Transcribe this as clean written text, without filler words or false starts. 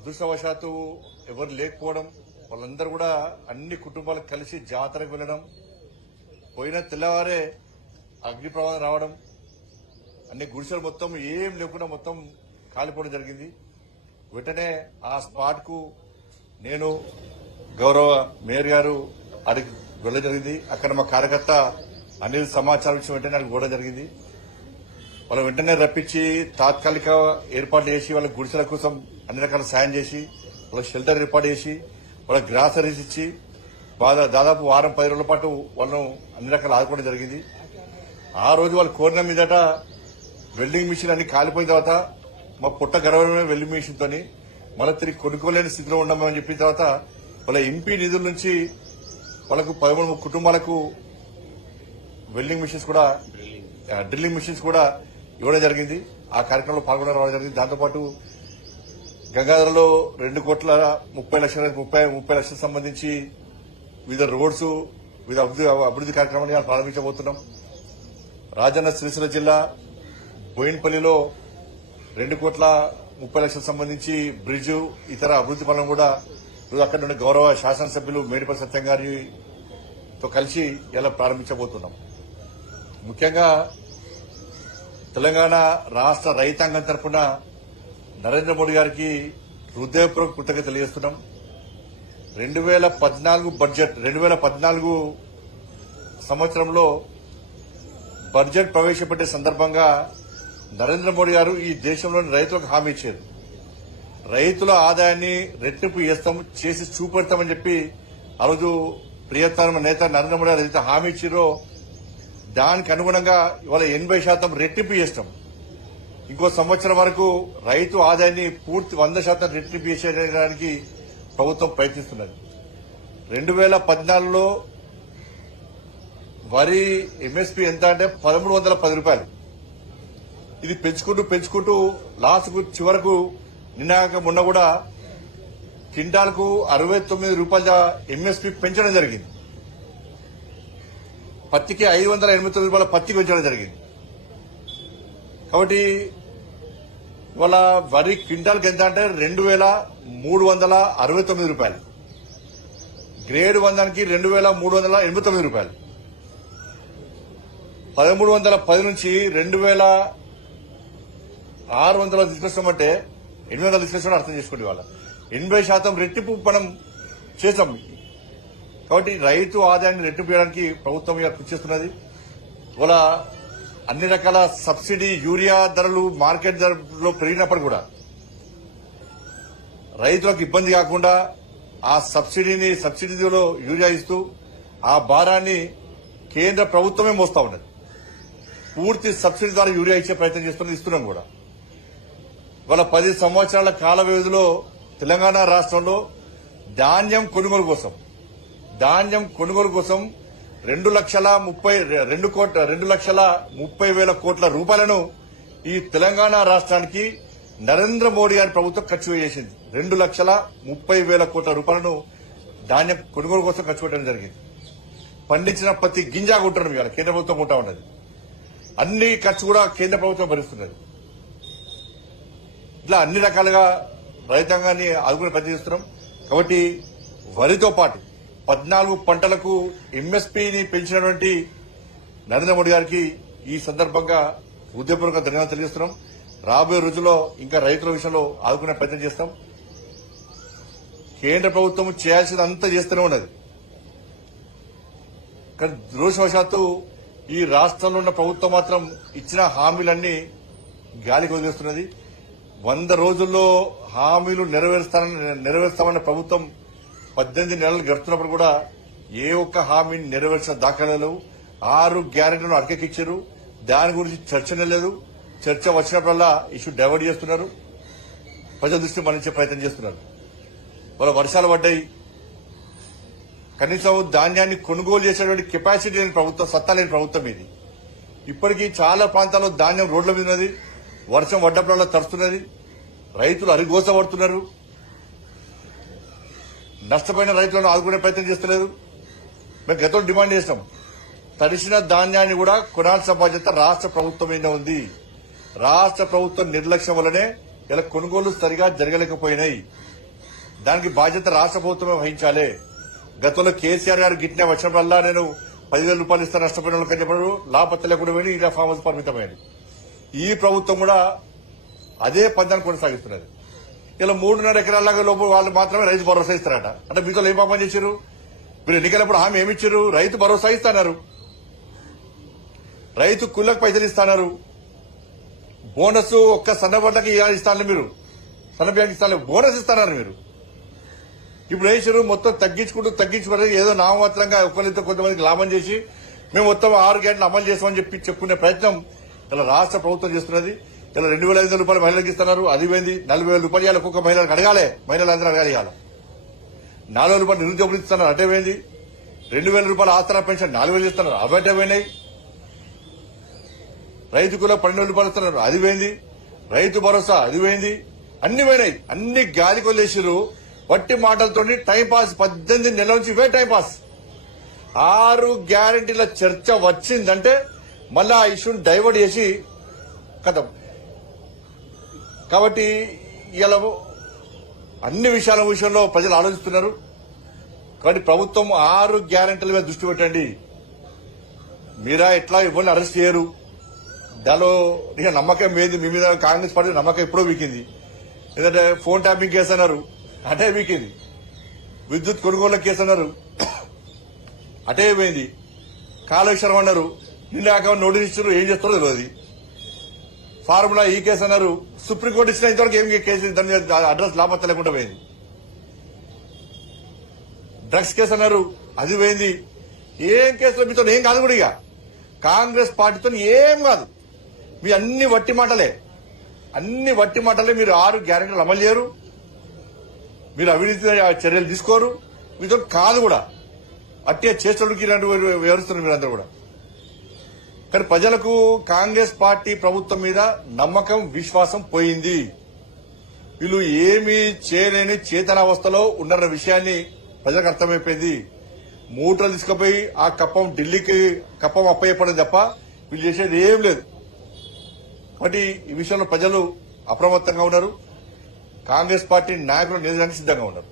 అదృష్టవశాత్తు ఎవరు లేకపోవడం, వాళ్ళందరూ కూడా అన్ని కుటుంబాలకు కలిసి జాతరకు వెళ్లడం, పోయిన తెల్లవారే అగ్ని ప్రమాదం రావడం, అన్ని గుడిసెలు మొత్తం ఏం లేకుండా మొత్తం కాలిపోవడం జరిగింది. వెంటనే ఆ స్పాట్ కు నేను గౌరవ మేయర్ గారు అడిగి వెళ్ళడం జరిగింది. అక్కడ మా కార్యకర్త అనిల్ సమాచారం ఇచ్చిన వెంటనే అడిగి పోవడం జరిగింది. వాళ్ళు వెంటనే రప్పించి తాత్కాలిక ఏర్పాట్లు చేసి వాళ్ళ గుడిసెల కోసం అన్ని రకాల సాయం చేసి వాళ్ళకి షెల్టర్ ఏర్పాటు చేసి వాళ్ళకి గ్రాసరీస్ ఇచ్చి దాదాపు వారం 10 రోజుల పాటు వాళ్ళను అన్ని రకాలు ఆదుకోవడం జరిగింది. ఆ రోజు వాళ్ళు కోరిన మీదట వెల్డింగ్ మిషన్ అన్ని కాలిపోయిన తర్వాత మా పుట్ట గర్వమే వెల్డింగ్ మిషన్ తోని మళ్ళీ తిరిగి కొనుక్కోలేని స్థితిలో ఉండమని చెప్పిన తర్వాత వాళ్ళ ఎంపీ నిధుల నుంచి వాళ్ళకు 13 కుటుంబాలకు వెల్డింగ్ మిషన్స్ కూడా డ్రిల్లింగ్ మిషన్స్ కూడా ఇవ్వడం జరిగింది. ఆ కార్యక్రమంలో పాల్గొనడం జరిగింది. దాంతోపాటు గంగాధరలో 2,30,00,000 సంబంధించి వివిధ రోడ్స్ వివిధ అభివృద్ది కార్యక్రమాన్ని ప్రారంభించబోతున్నాం. రాజన్న సిరిసిల్ల జిల్లా బోయిన్పల్లిలో 2,30,00,000 సంబంధించి బ్రిడ్జ్ ఇతర అభివృద్ది పనులను కూడా అక్కడ నుండి గౌరవ శాసనసభ్యులు మేడిపల్లి సత్యం గారితో కలిసి ఇలా ప్రారంభించబోతున్నాం. ముఖ్యంగా తెలంగాణ రాష్ట్ర రైతాంగం తరఫున నరేంద్ర మోడీ గారికి హృదయపూర్వక కృతజ్ఞతలు తెలియజేస్తున్నాం. 2014 బడ్జెట్ 2014 సంవత్సరంలో బడ్జెట్ ప్రవేశపెట్టే సందర్భంగా నరేంద్ర మోడీ గారు ఈ దేశంలోని రైతులకు హామీ ఇచ్చారు. రైతుల ఆదాయాన్ని రెట్టింపు చేసి చూపెడతామని చెప్పి ఆ రోజు ప్రియతమ నేత నరేంద్ర మోడీ గారు ఏదైతే హామీ ఇచ్చారో దానికి అనుగుణంగా ఇవాళ 80% రెట్టింపు చేస్తాం. ఇంకో సంవత్సరం వరకు రైతు ఆదాయాన్ని పూర్తి 100% రెట్టింపు చేసేయడానికి ప్రభుత్వం ప్రయత్నిస్తున్నది. 2014లో వరి ఎంఎస్పీ ఎంత అంటే 1,310 రూపాయలు. ఇది పెంచుకుంటూ లాస్ట్ చివరకు నిన్నాక మొన్న కూడా క్వింటాల్కు 69 రూపాయల ఎంఎస్పీ పెంచడం జరిగింది. పత్తికి 589 రూపాయల పత్తి పెంచడం జరిగింది. కాబట్టి ఇవాళ వరి క్వింటాల్కి ఎంత అంటే 2,369 రూపాయలు, గ్రేడ్ 100కి 2,389 రూపాయలు. 1,310 నుంచి 2,600 తీసుకొస్తామంటే 800 తీసుకొస్తామని అర్థం చేసుకోండి. వాళ్ళ 80% రెట్టింపు మనం చేస్తాం. కాబట్టి రైతు ఆదాయాన్ని రెట్టింపు చేయడానికి ప్రభుత్వం కృషి చేస్తున్నది. ఇవాళ అన్ని రకాల సబ్సిడీ యూరియా ధరలు మార్కెట్ ధరలో పెరిగినప్పుడు కూడా రైతులకు ఇబ్బంది కాకుండా ఆ సబ్సిడీలో యూరియా ఇస్తూ ఆ భారాన్ని కేంద్ర ప్రభుత్వమే మోస్తా ఉన్నది. పూర్తి సబ్సిడీ ద్వారా యూరియా ఇచ్చే ప్రయత్నం ఇస్తున్నాం కూడా. ఇవాళ 10 సంవత్సరాల కాల వ్యవధిలో తెలంగాణ రాష్ట్రంలో ధాన్యం కొనుగోలు కోసం 2,30,000 కోట్ల రూపాయలను ఈ తెలంగాణ రాష్ట్రానికి నరేంద్ర మోడీ గారి ప్రభుత్వం ఖర్చు చేసింది. 2,30,000 కోట్ల రూపాయలను ధాన్యం కొనుగోలు కోసం ఖర్చు పెట్టడం జరిగింది. పండించిన ప్రతి గింజ కొంటున్నాం. ఇవాళ కేంద్ర ప్రభుత్వం కొంటా ఉన్నది. అన్ని ఖర్చు కూడా కేంద్ర ప్రభుత్వం భరిస్తున్నది. ఇట్లా అన్ని రకాలుగా రైతాంగాన్ని ఆదుకునే ప్రయత్నం చేస్తున్నాం. కాబట్టి వరితో పాటు 14 పంటలకు ఎంఎస్పీని పెంచినటువంటి నరేంద్ర మోడీ గారికి ఈ సందర్భంగా హృదయపూర్వక ధన్యవాదాలు తెలియజేస్తున్నాం. రాబోయే రోజుల్లో ఇంకా రైతుల విషయంలో ఆదుకునే ప్రయత్నం చేస్తాం. కేంద్ర ప్రభుత్వం చేయాల్సిందంతా చేస్తూనే ఉన్నది. కానీ దురదృష్టవశాత్తు ఈ రాష్ట్రంలో ఉన్న ప్రభుత్వం మాత్రం ఇచ్చిన హామీలన్నీ గాలికి వదిలేస్తున్నది. 100 రోజుల్లో హామీలు నెరవేరుస్తామన్న ప్రభుత్వం 18 నెలలు గడుస్తున్నప్పుడు కూడా ఏ ఒక్క హామీని నెరవేర్చిన దాఖలాలు 6 గ్యారెంటీలను అటకెక్కించారు. దాని గురించి చర్చనే లేదు. చర్చ వచ్చినప్పుడల్లా ఇష్యూ డైవర్ట్ చేస్తున్నారు. ప్రజల దృష్టి మళ్లించే ప్రయత్నం చేస్తున్నారు. వాళ్ళ వర్షాలు పడ్డాయి. కనీసం ధాన్యాన్ని కొనుగోలు చేసేటువంటి కెపాసిటీ లేని ప్రభుత్వం, సత్తా లేని ప్రభుత్వం ఇది. ఇప్పటికీ చాలా ప్రాంతాల్లో ధాన్యం రోడ్ల మీద ఉన్నది. వర్షం పడ్డప్పుడల్లా తడుస్తున్నది. రైతులు అరిగోసపడుతున్నారు. నష్టపోయిన రైతులను ఆదుకునే ప్రయత్నం చేస్తలేదు. మేము గతంలో డిమాండ్ చేస్తాం. తడిసిన ధాన్యాన్ని కూడా కొనాల్సిన బాధ్యత రాష్ట్ర ప్రభుత్వం మీద ఉంది. రాష్ట్ర ప్రభుత్వం నిర్లక్ష్యం వల్లనే ఇలా కొనుగోలు సరిగా జరగలేకపోయినాయి. దానికి బాధ్యత రాష్ట్ర ప్రభుత్వమే వహించాలి. గతంలో కేసీఆర్ గారు గిట్టిన వచ్చినప్పుడల్లా నేను 10,000 రూపాయలు ఇస్తాను నష్టపోయిన వాళ్ళకి చెప్పారు, లాభత్త లేకుండా పోయి ఇలా ఫామ్ హౌస్ పరిమితమైంది. ఈ ప్రభుత్వం కూడా అదే పందాన్ని కొనసాగిస్తున్నది. ఇలా 3.5 ఎకరాల లోపు వాళ్ళు మాత్రమే రైతు భరోసా ఇస్తారట. అంటే మీతో ఏం పాపం చేశారు? మీరు ఎన్నికలప్పుడు హామీ ఏమిచ్చారు? రైతు భరోసా ఇస్తున్నారు, రైతు కుళ్ళకు పైసలు ఇస్తున్నారు, బోనస్ ఒక్క సన్నబడ్డకి ఇస్తాను, మీరు సన్న బ్యాంక్ ఇస్తాను, బోనస్ ఇస్తున్నారు. మీరు ఇప్పుడు వేసారు మొత్తం తగ్గించుకుంటూ ఏదో నామమాత్రంగా ఒకరితో కొంతమందికి లాభం చేసి మేము మొత్తం 6 గంటలు అమలు చేస్తామని చెప్పుకునే ప్రయత్నం ఇలా రాష్ట్ర ప్రభుత్వం చేస్తున్నది. ఇలా 2,500 రూపాయలు మహిళలకు ఇస్తున్నారు, అది పోయింది. 40,000 రూపాయలు ఒక్కొక్క మహిళలకు అడగాలి, మహిళలందరూ అడగాలి. ఇవాళ 4,000 రూపాయలు నిరుద్యోగులు ఇస్తున్నారు, అటే పోయింది. 2,000 రూపాయలు ఆసరా పెన్షన్ 4,000 ఇస్తున్నారు, అవి అటే పోయినాయి. రైతుకు 12,000 రూపాయలు ఇస్తున్నారు, అది పోయింది. రైతు భరోసా అది పోయింది. అన్ని పోయినాయి, అన్ని గాలి కొల్లేసారు. వట్టి మాటలతో టైంపాస్ 18 నెలల నుంచి ఇవే టైంపాస్. 6 గ్యారంటీల చర్చ వచ్చిందంటే మళ్ళా ఆ ఇష్యూని డైవర్ట్ చేసి కథం. కాబట్టి ఇలా అన్ని విషయంలో ప్రజలు ఆలోచిస్తున్నారు. కాబట్టి ప్రభుత్వం 6 గ్యారంటీల మీద దృష్టి పెట్టండి. మీరా ఎట్లా ఎవరిని అరెస్ట్ చేయరు, దానిలో ఇక నమ్మకం ఏంది? మీ మీద కాంగ్రెస్ పార్టీ నమ్మకం ఎప్పుడో వీకింది. ఎందుకంటే ఫోన్ ట్యాపింగ్ కేసు అన్నారు, అటే వీకింది. విద్యుత్ కొనుగోళ్ల కేసు అన్నారు, అటే పోయింది. కాళేశ్వరం అన్నారు, నిన్న నోటీస్ ఇచ్చారు, ఏం చేస్తారో తెలియదు. ఫార్ములా ఈ కేసు అన్నారు, సుప్రీంకోర్టు ఇచ్చిన ఇంతవరకు ఏం కేసు దాని అడ్రస్ లాభత్త లేకుండా పోయింది. డ్రగ్స్ కేసు అన్నారు, అది పోయింది. ఏం కేసులో మీతో ఏం కాదు కూడా. ఇక కాంగ్రెస్ పార్టీతో ఏం కాదు, మీ అన్ని వట్టి మాటలే. మీరు 6 గ్యారెంటీలు అమలు చేయరు, మీరు అవినీతి చర్యలు తీసుకోరు, మీతో కాదు కూడా. అట్టే చేసేందుకు ఇలాంటి వివరిస్తున్నారు మీరందరూ కూడా. కానీ ప్రజలకు కాంగ్రెస్ పార్టీ ప్రభుత్వం మీద నమ్మకం, విశ్వాసం పోయింది. వీళ్ళు ఏమీ చేయలేని చేతనావస్థలో ఉన్నారన్న విషయాన్ని ప్రజలకు అర్థమైపోయింది. మూటలు తీసుకుపోయి ఆ కప్పం ఢిల్లీకి కప్పం అప్పయ్యపడడం తప్ప వీళ్ళు చేసేది ఏం లేదు. కాబట్టి ఈ విషయంలో ప్రజలు అప్రమత్తంగా ఉన్నారు. కాంగ్రెస్ పార్టీ నాయకులు నిలదీయడానికి సిద్ధంగా ఉన్నారు.